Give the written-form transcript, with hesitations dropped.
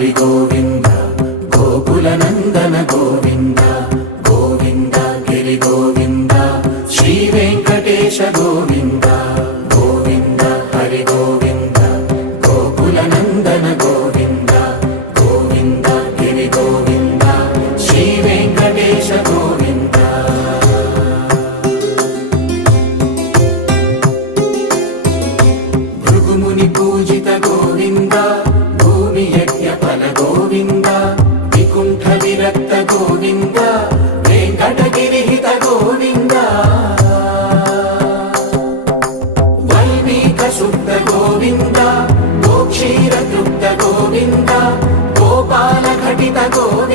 హరి గోవింద గోకుల నందన గోవింద గోవింద గిరి గోవింద శ్రీ వెంకటేశ గోవింద గోవింద హరి గోవింద గోకుల నందన గోవింద గోవింద గిరి గోవింద శ్రీ వెంకటేశ గోవింద భృగుముని పూజిత గోవింద భూమి యజ్ఞ ఫల గోవింద వికుంఠ విరక్త గోవింద వెంకటగిరిహిత గోవింద వైదిక శుద్ధ గోవింద గోక్షీర తృప్త గోవింద గోపాల ఘటిత గోవింద